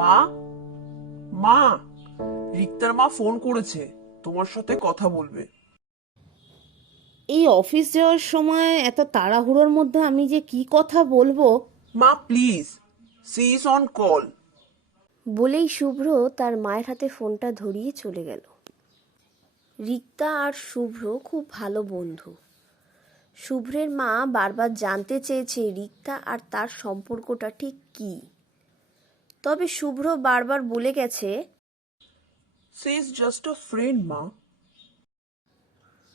মা মা রিক্তার মা ফোন করেছে তোমার সাথে কথা বলবে। এই অফিস যাওয়ার সময় এত তাড়াহুড়োর মধ্যে আমি যে কি কথা বলব? মা please she is on call. বলেই শুভ্র তার মায়ের হাতে ফোনটা ধরিয়ে চলে গেল। রিক্তা আর শুভ্র খুব ভালো বন্ধু। শুভ্রের মা বারবার জানতে চেয়েছে রিক্তা আর তার সম্পর্কটা ঠিক কী। তবে শুভ্র বারবার বলে গেছে she is just a friend মা।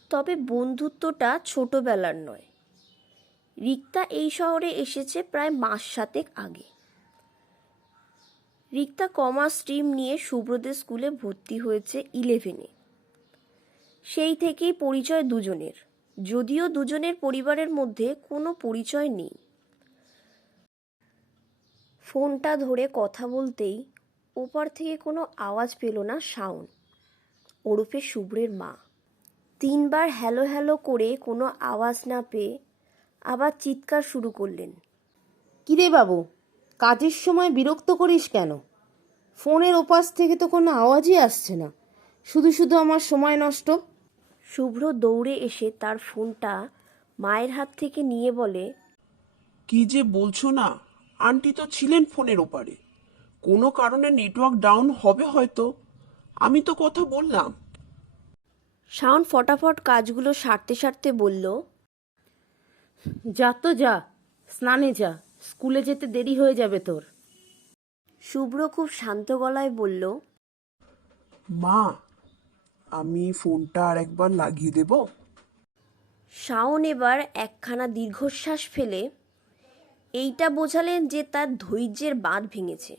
তবে বন্ধুত্বটা ছোটবেলার নয়। রিক্তা এই শহরে এসেছে প্রায় মাস সাতেক আগে। রিক্তা কমার্স স্ট্রিম নিয়ে শুভ্রদের স্কুলে ভর্তি হয়েছে ইলেভেনে সেই থেকেই পরিচয় দুজনের। যদিও দুজনের পরিবারের মধ্যে কোনো পরিচয় নেই। ফোনটা ধরে কথা বলতেই ওপার থেকে কোনো আওয়াজ পেল না শাওন ওরফে শুভ্রের মা। তিনবার হ্যালো হ্যালো করে কোনো আওয়াজ না পেয়ে আবার চিৎকার শুরু করলেন। কিরে বাবু কাজের সময় বিরক্ত করিস কেন? ফোনের ওপাশ থেকে তো কোনো আওয়াজই আসছে না। শুধু শুধু আমার সময় নষ্ট। শুভ্র দৌড়ে এসে তার ফোনটা মায়ের হাত থেকে নিয়ে বলে কি যে বলছো না? আন্টি তো ছিলেন ফোনের ওপারে। কোনো কারণে নেটওয়ার্ক ডাউন হবে হয়তো। আমি তো কথা বললাম। শাওন ফটাফট কাজগুলো সারতে সারতে বলল যা তো যা স্নানে যা স্কুলে যেতে দেরি হয়ে যাবে তোর। শুভ্র খুব শান্ত গলায় বলল মা আমি ফোনটা আর একবার লাগিয়ে দেব? শাওন এবার একখানা দীর্ঘশ্বাস ফেলে এইটা বোঝালেন যে তার ধৈর্যের বাঁধ ভেঙেছে।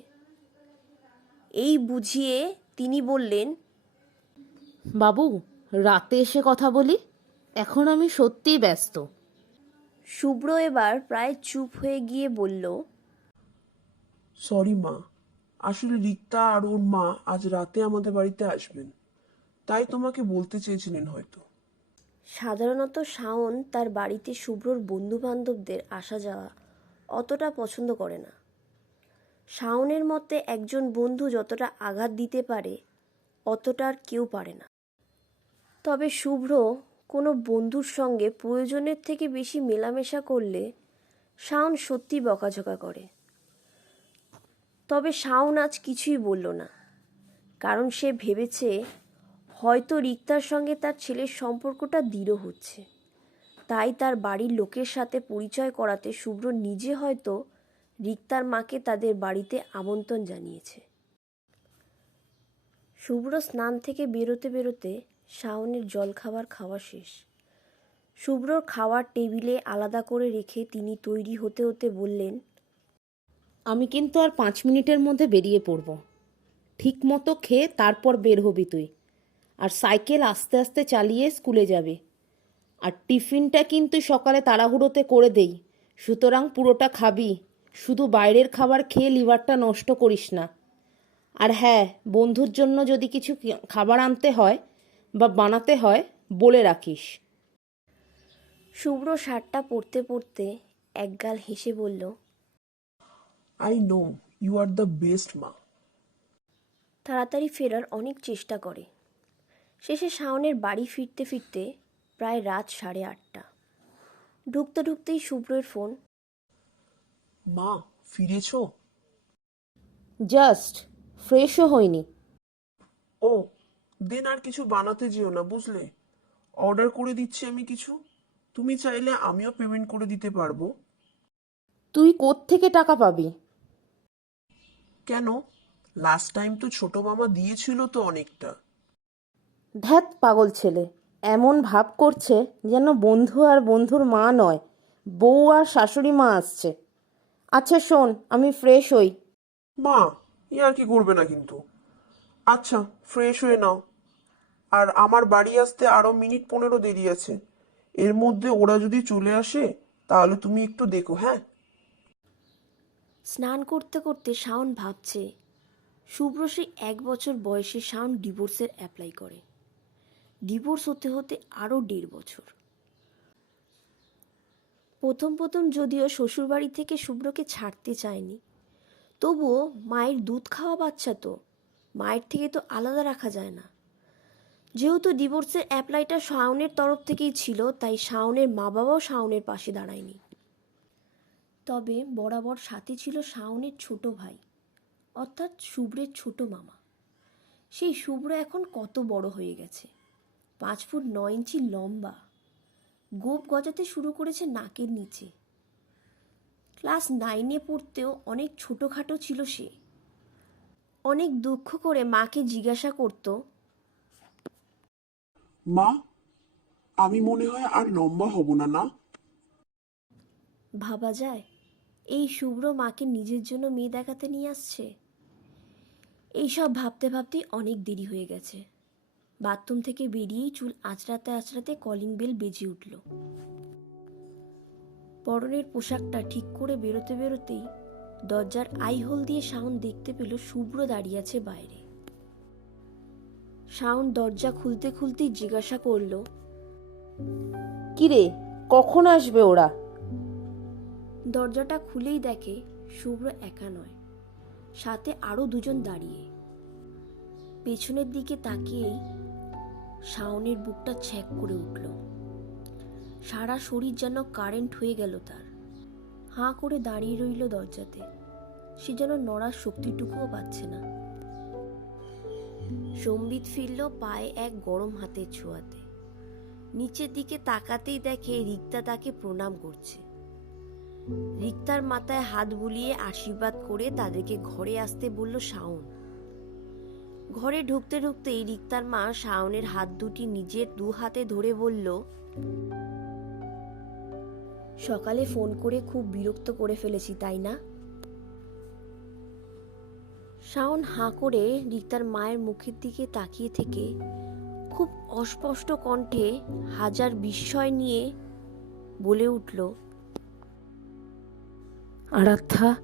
এই বুঝিয়ে তিনি বললেন বাবু রাতে এসে কথা বলি। এখন আমি সত্যিই ব্যস্ত। শুভ্র এবার প্রায় চুপ হয়ে গিয়ে বলল সরি মা আসলে রিক্তা আর ওর মা আজ রাতে আমাদের বাড়িতে আসবেন। তাই তোমাকে বলতে চেয়েছিলেন হয়তো। সাধারণত শাওন তার বাড়িতে শুভ্রর বন্ধু বান্ধবদের আসা যাওয়া অতটা পছন্দ করে না। শাওনের মতে একজন বন্ধু যতটা আঘাত দিতে পারে, অতটা আর কেউ পারে না। তবে শুভ্র কোনো বন্ধুর সঙ্গে প্রয়োজনের থেকে বেশি মেলামেশা করলে শাওন সত্যি বকাঝকা করে। তবে শাওন আজ কিছুই বলল না, কারণ সে ভেবেছে হয়তো রিক্তার সঙ্গে তার ছেলের সম্পর্কটা দৃঢ় হচ্ছে। তাই তার বাড়ির লোকের সাথে পরিচয় করাতে শুভ্র নিজে হয়তো রিক্তার মাকে তাদের বাড়িতে আমন্ত্রণ জানিয়েছে। শুভ্র স্নান থেকে বেরোতে বেরোতে শাওনের জলখাবার খাওয়া শেষ। শুভ্রর খাওয়ার টেবিলে আলাদা করে রেখে তিনি তৈরি হতে হতে বললেন, আমি কিন্তু আর পাঁচ মিনিটের মধ্যে বেরিয়ে পড়ব। ঠিক মতো খেয়ে তারপর বের হবি তুই। আর সাইকেল আস্তে আস্তে চালিয়ে স্কুলে যাবে। আর টিফিনটা কিন্তু সকালে তাড়াহুড়োতে করে দেই। সুতরাং পুরোটা খাবি। শুধু বাইরের খাবার খেয়ে লিভারটা নষ্ট করিস না। আর হ্যাঁ বন্ধুর জন্য যদি কিছু খাবার আনতে হয় বা বানাতে হয় বলে রাখিস। শুভ্র শার্টটা পরতে পরতে একগাল হেসে বলল I know you are the best মা তাড়াতাড়ি ফেরার অনেক চেষ্টা করে। শেষে শাওনের বাড়ি ফিরতে ফিরতে প্রায় রাত সাড়ে আটটা। ঢুকতে ঢুকতেই শুভ্রের ফোন। মা ফিরেছো? জাস্ট ফ্রেশও হয়নি ও দেন আর কিছু বানাতে যেও না বুঝলে? অর্ডার করে দিচ্ছি আমি কিছু। তুমি চাইলে আমিও পেমেন্ট করে দিতে পারব। তুই থেকে টাকা পাবি? কেন? লাস্ট টাইম তো ছোট মামা দিয়েছিল তো অনেকটা। ধ্যাত পাগল ছেলে। এমন ভাব করছে যেন বন্ধু আর বন্ধুর মা নয় বউ আর শাশুড়ি মা আসছে। আচ্ছা শোন আমি ফ্রেশ হই। মা ই আর কি করবে না কিন্তু? আচ্ছা ফ্রেশ হয়ে নাও। আর আমার বাড়ি আসতে আরও মিনিট পনেরো দেরি আছে। এর মধ্যে ওরা যদি চলে আসে তাহলে তুমি একটু দেখো হ্যাঁ? স্নান করতে করতে শাওন ভাবছে শুভ্র সেই এক বছর বয়সে শাওন ডিভোর্সের অ্যাপ্লাই করে। ডিভোর্স হতে হতে আরও দেড় বছর। প্রথম প্রথম যদিও শ্বশুরবাড়ি থেকে শুভ্রকে ছাড়তে চায়নি, তবুও মায়ের দুধ খাওয়া বাচ্চা তো, মায়ের থেকে তো আলাদা রাখা যায় না। যেহেতু ডিভোর্সের অ্যাপ্লাইটা শাওনের তরফ থেকেই ছিল, তাই শাওনের মা বাবাও শাওনের পাশে দাঁড়ায়নি। তবে বরাবর সাথে ছিল শাওনের ছোট ভাই, অর্থাৎ শুভ্রের ছোট মামা। সেই শুভ্র এখন কত বড় হয়ে গেছে। পাঁচ ফুট নয় ইঞ্চি লম্বা। গোপ গজাতে শুরু করেছে নাকের নিচে। ক্লাস নাইনে পড়তেও অনেক ছোটোখাটো ছিল সে। অনেক দুঃখ করে মাকে জিজ্ঞাসা করতো মা আমি মনে হয় আর লম্বা হব না না? ভাবা যায় এই শুভ্র মাকে নিজের জন্য মেয়ে দেখাতে নিয়ে আসছে? এইসব ভাবতে ভাবতেই অনেক দেরি হয়ে গেছে। বাথরুম থেকে বেরিয়েই চুল আঁচড়াতে আঁচড়াতে কলিং বেল বেজে উঠল। পরনের পোশাকটা ঠিক করে বেরোতে বেরোতেই দরজার আইহোল দিয়ে শাওন দেখতে পেল শুভ্র দাঁড়িয়ে আছে বাইরে। শাওন দরজা খুলতে খুলতেই জিজ্ঞাসা করল কিরে কখন আসবে ওরা? দরজাটা খুলেই দেখে শুভ্র একা নয় সাথে আরও দুজন দাঁড়িয়ে। পেছনের দিকে তাকিয়েই শাওনের বুকটা ছ্যাক করে উঠল। সারা শরীর যেন কারেন্ট হয়ে গেল তার। হাঁ করে দাঁড়িয়ে রইল দরজাতে। সে যেন নড়ার শক্তিটুকুও পাচ্ছে না। সম্বিত ফিরল পায়ে এক গরম হাতের ছোঁয়াতে। নিচের দিকে তাকাতেই দেখে রিক্তা তাকে প্রণাম করছে। রিক্তার মাথায় হাত বুলিয়ে আশীর্বাদ করে তাদেরকে ঘরে আসতে বলল শাওন ঘরে ঢুকতে ঢুকতেই রিক্তার মা শাওনের হাত দুটি নিজের দু হাতে ধরে বলল সকালে ফোন করে খুব বিরক্ত করে ফেলেছি তাই না? শাওন হাঁ করে রিক্তার মায়ের মুখের দিকে তাকিয়ে থেকে খুব অস্পষ্ট কণ্ঠে হাজার বিস্ময় নিয়ে বলে উঠল আরাধ্যা।